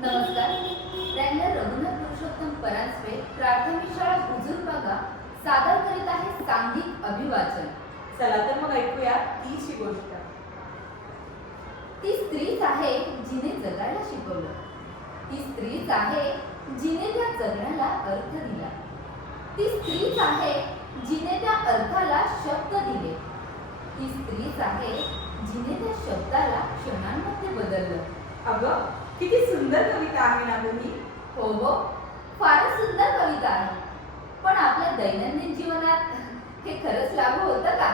नमस्कार. रँगलर रघुनाथ पुरुषोत्तम परांजपे प्राथमिक शाळा हुजूरपागा सादर करीत आहे सांघिक अभिवाचन. चला तर मग ऐकूया तीच ही गोष्ट. ती स्त्रीच आहे जिने जगायला शिकवलं. ती स्त्रीच आहे जिने त्या जगण्याला अर्थ दिला. ती स्त्रीच आहे जिने त्या अर्थाला शब्द दिले. ती स्त्रीच आहे जिने त्या शब्दाला क्षणांमध्ये बदललं. अगं किती सुंदर कविता आहे ना तुम्ही. हो हो, फारच सुंदर कविता आहे. पण आपल्या दैनंदिन जीवनात हे खरंच लागू होतं का?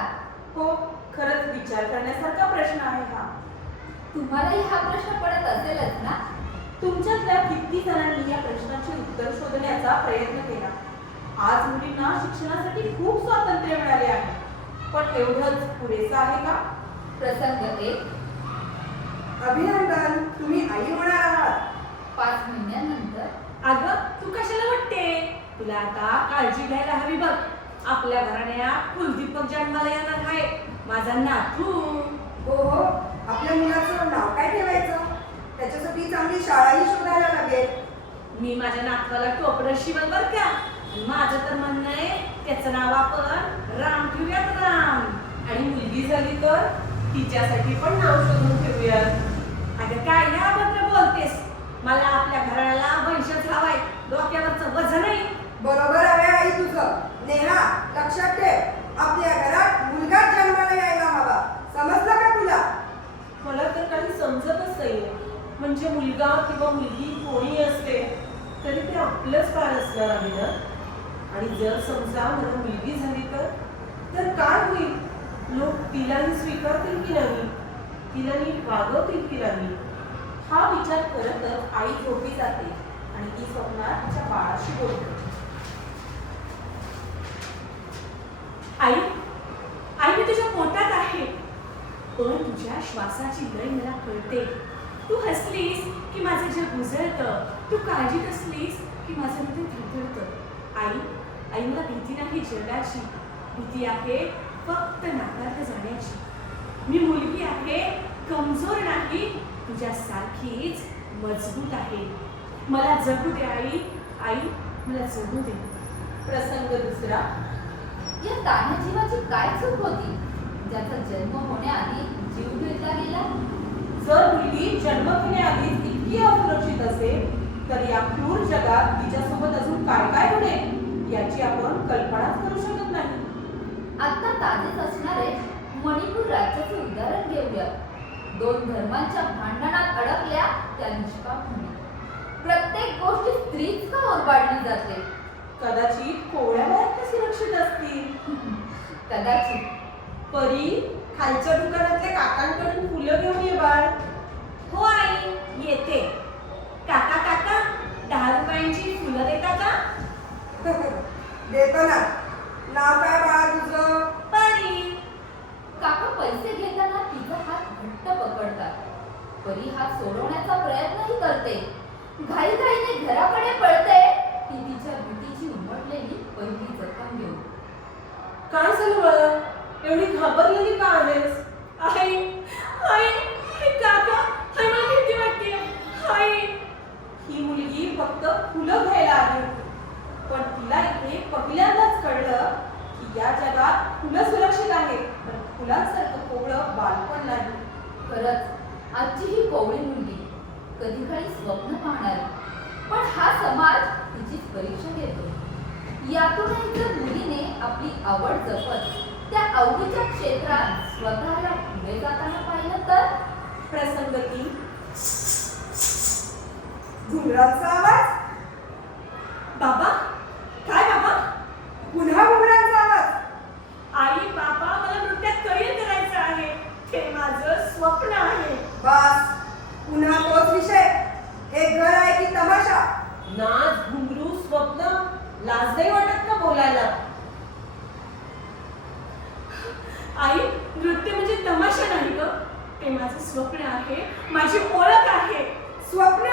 हो, खरंच विचार करण्यासारखा प्रश्न आहे हा. तुम्हालाही हा प्रश्न पडत असेलच ना? तुमच्यातल्या किती जणांनी या प्रश्नाचे उत्तर शोधण्याचा प्रयत्न केला. आज मुलींना शिक्षणासाठी खूप स्वातंत्र्य मिळाले आहे, पण एवढंच पुरेसं आहे का? प्रसंग 1. अभिनंदन, तुम्ही आई होणार आहात. 5 महिन्यानंतर. अगं तू कशाला वाटते? तुला आता काळजी घ्यायला हवी बघ. आपल्या घराण्यात कुलदीपक जन्माला येणार आहे, माझा नातू. हो हो, आपल्या मुलाचं नाव काय ठेवायचं? त्याच्यासाठी चांगली शाळाही शोधायला लागेल. मी माझ्या नातवाला टोपरं शिवल बर का. माझं तर म्हणणं आहे त्याचं नाव आपण राम ठेवूयात, राम. आणि मुलगी झाली तर तिच्यासाठी पण नाव शोधून ठेवूयात. अगं काय ह्या अभद्र बोलतेस? मला आपल्या घराला वंशच हवाय, डोक्यावरचं वजन नाही. बरोबर आहे आई तुझं. नेहा, लक्षात ठेव, आपल्या घरात मुलगा जन्माला यायला हवा. समजलं का तुला? मला तर काही समजतच नाही. म्हणजे मुलगा किंवा मुलगी कोणी असते तरी ते आपलंच फार असणार आहे ना. आणि जर समजा मला मुलगी झाली तर काय होईल? लोक तिलाही स्वीकारतील की नाही, तिला नीट वागवतील की नाही, हा विचार करतच आई झोपी जाते आणि ती स्वप्नात तिच्या बाळाशी बोलते. आई, आई मी तुझ्या पोटात आहे, पण तुझ्या श्वासाची लय मला कळते. तू हसलीस की माझं जग उजळतं, तू काळजीत असलीस की माझं हृदय धडधडतं. आई, आई मला भीती नाही जगाची, भीती आहे फक्त नाकात जाण्याची. मी मुलगी आहे, कमजोर नाही, तुझ्यासारखीच मजबूत आहे. मला जगू दे आई, आई मला जगू दे. प्रसंग 2. या तान्ह्या काय चूक होती ज्याचा जन्म होण्याआधी जीव घेतला गेला? जर मुलगी जन्म घेण्याआधीच इतकी असुरक्षित असेल तर या क्रूर जगात तिच्यासोबत अजून काय काय घडेल याची आपण कल्पनाच करू शकत नाही. आता ताजेच असणारे मणिपूर राज्याचे उदाहरण घेऊया. 2 धर्मांच्या भांडणात अडकल्या त्या निष्पाप. प्रत्येक गोष्टी स्त्रीच का ओरबाडली जाते? कदाचित कोवळ्या वयात ते सुरक्षित असतील. कदाचित. परी, खालच्या दुकानातल्या काकांकडून फुलं घेऊन ये बाळ. हो आई, येते. काका काका, 10 रुपयांची फुलं देता का? देतो ना. नाव काय बाळा तुझं? परी. काका पैसे घेताना तिचा हात घट्ट पकडतात. परी हात सोडवण्याचा प्रयत्नही करते. घाईघाईने घराकडे पळते. ती तिच्या भीतीची उमटलेली पहिली जखम घेऊन. काय झालं बाळा? एवढी घाबरलेली का आहेस? आई, आई, आई काका, आई मला भीती वाटते. आई. ही मुलगी फक्त फुलं घ्यायला आली होती, पण तिला इथे पहिल्यांदाच कळलं की या जगात फुलं सुरक्षित आहे, पण फुलांसारखं कोवळं बालपण नाही. खरंच आजची ही कोवळी मुलगी कधी काळी स्वप्न पाहणारी, पण हा समाज तिचीच परीक्षा घेतो. यातूनही जर मुलीने आपली आवड जपत त्या आवडीच्या क्षेत्रात स्वतःला पुढे जाताना पाहिलं तर. प्रसंग 3. घुंगराचा आवाज. बाबा, काय बाबा? पुन्हा घुंगराचा आवाज. आई बाबा, मला नृत्यात करिअर करायचं आहे, ते माझं स्वप्न आहे. बस, पुन्हा तोच विषय. हे घर आहे की तमाशा? नाच, घुंगरू, स्वप्न, लाज नाही वाटत का बोलायला? आई, नृत्य म्हणजे तमाशा नाही ग, ते माझं स्वप्न आहे, माझी ओळख आहे. स्वप्न,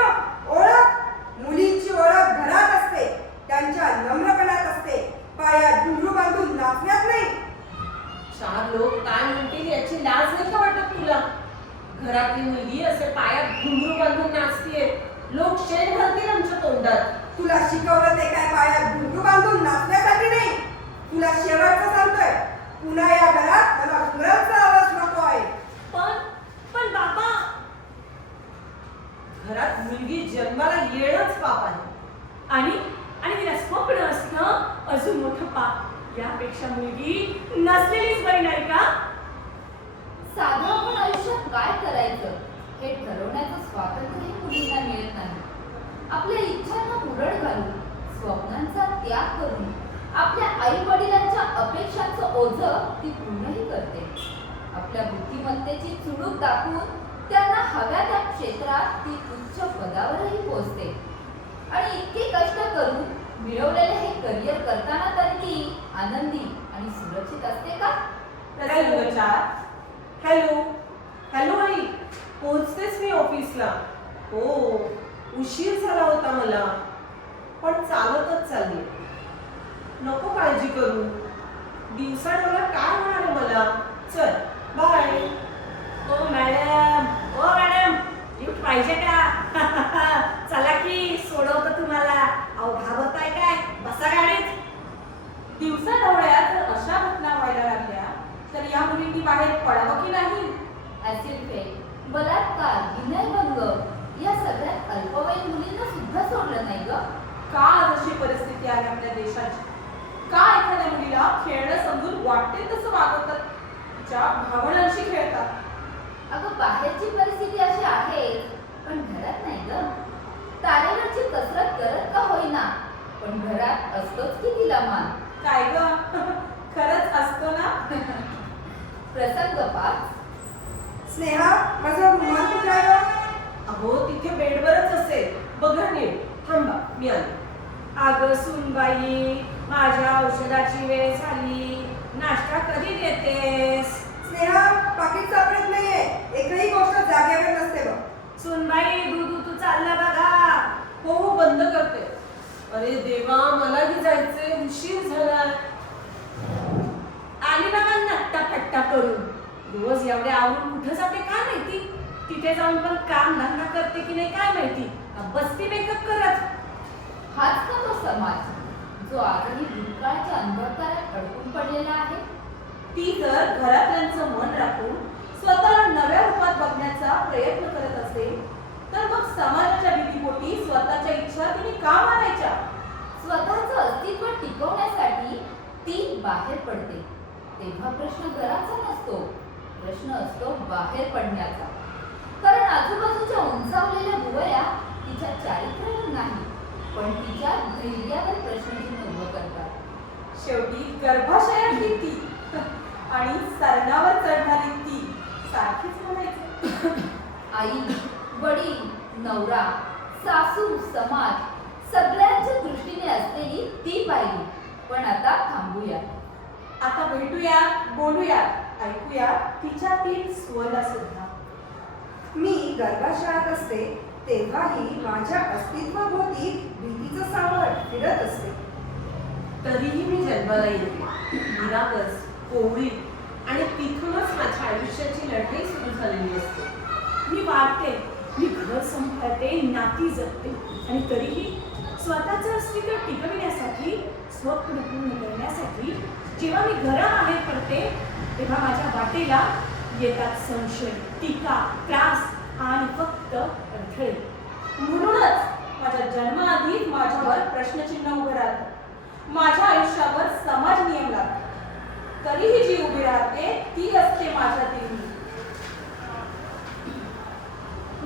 ओळख. मुलींची ओळख घरात असते, त्यांच्या नम्रपणात असते, पायात घुंगरू बांधून नाचण्यात नाही. 4 लोक काय म्हणतील याची लाज नाही का वाटत तुला? घरातली मुलगी असे पायात घुंगरू बांधून नाचतीये, लोक शेण घालतील आमच्या तोंडात. तुला शिकवलं ते काय पायात घुंगरू बांधून नाचण्यासाठी नाही. तुला शेवटचं सांगतोय, पुन्हा या घरात मला घुंगराचा आवाज नको आहे. पण बाबा, घरात मुलगी जन्माला येणंच पाप आहे. आणि तिला स्वप्न असणं अजून मोठं पाप. यापेक्षा मुलगी नसलेलीच बरी नाही का? साधं आपण आयुष्यात काय करायचं हे ठरवण्याचं स्वातंत्र्य मुलींना मिळत नाही. आपल्या इच्छांना मुरड घालून, स्वप्नांचा त्याग करून आपल्या आई वडिलांच्या अपेक्षांचं ओझं ती पूर्णही करते. आपल्या बुद्धिमत्तेची चुणूक दाखवून त्यांना हव्या त्या क्षेत्रात ती उच्च पदावरही पोहोचते. आणि इतके कष्ट करून मिळवलेले हे करिअर करताना तर ती आनंदी आणि सुरक्षित असते का? हॅलो हॅलो आई, पोहोचतेच मी ऑफिसला. हो, उशीर झाला होता मला, पण चालतच चालली. नको काळजी करू, दिवसाढवळ्या काय होणार आहे मला. चल बाय. ओ मॅडम, लिफ्ट पाहिजे का? चला की, सोडवतो तुम्हाला. अहो घाबरताय काय? बसा गाडीत. दिवसाढवळ्यात जर अशा घटना व्हायला लागल्या तर या मुलींनी बाहेर पडावं की नाही? ऍसिड फेक, बलात्कार, विनयभंग या सगळ्यात अल्पवयीन मुलींना सुद्धा सोडलं नाही ग. का आज अशी परिस्थिती आहे आपल्या देशाची? का एखाद्या मुलीला खेळणं समजून वाटते तसं वागवतात, तिच्या भावनांशी खेळतात? अगं बाहेरची परिस्थिती अशी आहे, पण घरात नाही ग. तारेवरची कसरत करत का होईना, पण घरात असतोच की तिला मान. काय ग, खरंच असतो ना? प्रसंग पाच. स्नेहा, माझा रुमाल कुठे आहे गं? अहो तिथे बेडवरच असेल, बघा नीट. थांबा, मी आले. अगं सुनबाई, माझ्या औषधाची वेळ झाली. नाश्ता कधी देतेस? स्नेहा, पाकिट सापडत नाहीये. एकही गोष्ट जागेवर नसते बघ. सुनबाई, दूध चालला बघा. हो हो, बंद करते. अरे देवा, मलाही जायचंय, उशीर झालाय. आली बघा नट्टा फट्टा करून. रोज एवढ्या आवरून कुठं जाते काय माहिती? तिथे जाऊन पण काम धंदा करते की नाही काय माहिती? का बसती मेकअप करत? हाच का तो समाज जो आजही भूतकाळाच्या अंधकारात अडकून पडलेला आहे? ती जर घरातल्यांचं मन राखून स्वतःला नव्या रूपात बघण्याचा प्रयत्न करत असेल तर मग समाजाच्या भीतीपोटी स्वतःच्या इच्छा तिने का मारायच्या? स्वतःचं अस्तित्व टिकवण्यासाठी ती बाहेर पडते. तेव्हा प्रश्न घराचा नसतो, प्रश्न असतो बाहेर पडण्याचा. कारण आजूबाजूच्या उंचावलेल्या भुवया तिच्या चारित्र्यावर नाही, पण तिच्या धैर्यावर प्रश्नचिन्ह उभं करतात. शेवटी गर्भाशयातली ती आणि सरणावर चढणारी ती सारखीच म्हणायचं. आई, वडील, नवरा, सासू, समाज सगळ्यांच्या दृष्टीने असलेली ती पाहिली. पण आता थांबूया. आता भेटूया, बोलूया, ऐकूया तिच्यातील स्वला सुद्धा. मी गर्भाशयात असते तेव्हाही माझ्या अस्तित्वाभोवती भीतीचं सावट फिरत असते. तरीही मी जन्माला येते, निरागस, कोवळी, आणि तिथूनच माझ्या आयुष्याची लढाई सुरू झालेली असते. मी वाढते, मी घर सांभाळते, नाती जगते, आणि तरीही स्वतःचं अस्तित्व टिकविण्यासाठी, स्वप्न पूर्ण करण्यासाठी जेव्हा मी घराबाहेर पडते तेव्हा माझ्या वाटेला येतात संशय, टीका, त्रास आणि फक्त अडथळे. म्हणूनच माझ्या जन्माआधी माझ्यावर प्रश्नचिन्ह उभं राहतं. माझ्या आयुष्यावर समाज नियम लागतो. तरीही जी उभी राहते ती असते माझ्यातील मी.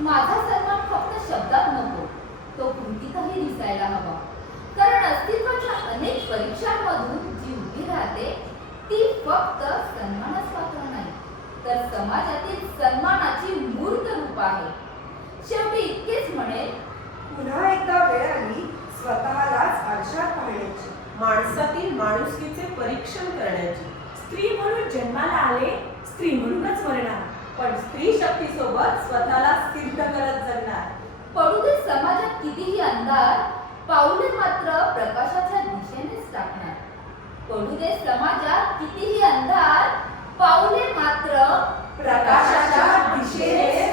माझा सन्मान फक्त शब्दात नको, तो कृतीतही दिसायला हवा. कारण अस्तित्वाच्या अनेक परीक्षांमधून जी उभी राहते ती फक्त सन्मानाच पात्र नाही, तर समाजातील सन्मानाची मूर्त रूप आहे. शेवटी इतकेच म्हणेल, पुन्हा एकदा वेळ आली स्वतःलाच आरशात पाहण्याची, माणसातील माणुसकीचे परीक्षण करण्याची. स्त्री म्हणून जन्माला आले, स्त्री म्हणूनच मरणार. पण स्त्री शक्तीसोबत स्वतःला सिद्ध करत जगणार. पडू दे समाजात कितीही अंधार, पाऊले मात्र प्रकाशाच्या दिशेनेच टाकणार. पडू दे समाजात कितीही अंधार, पाऊले मात्र प्रकाशाच्या दिशेने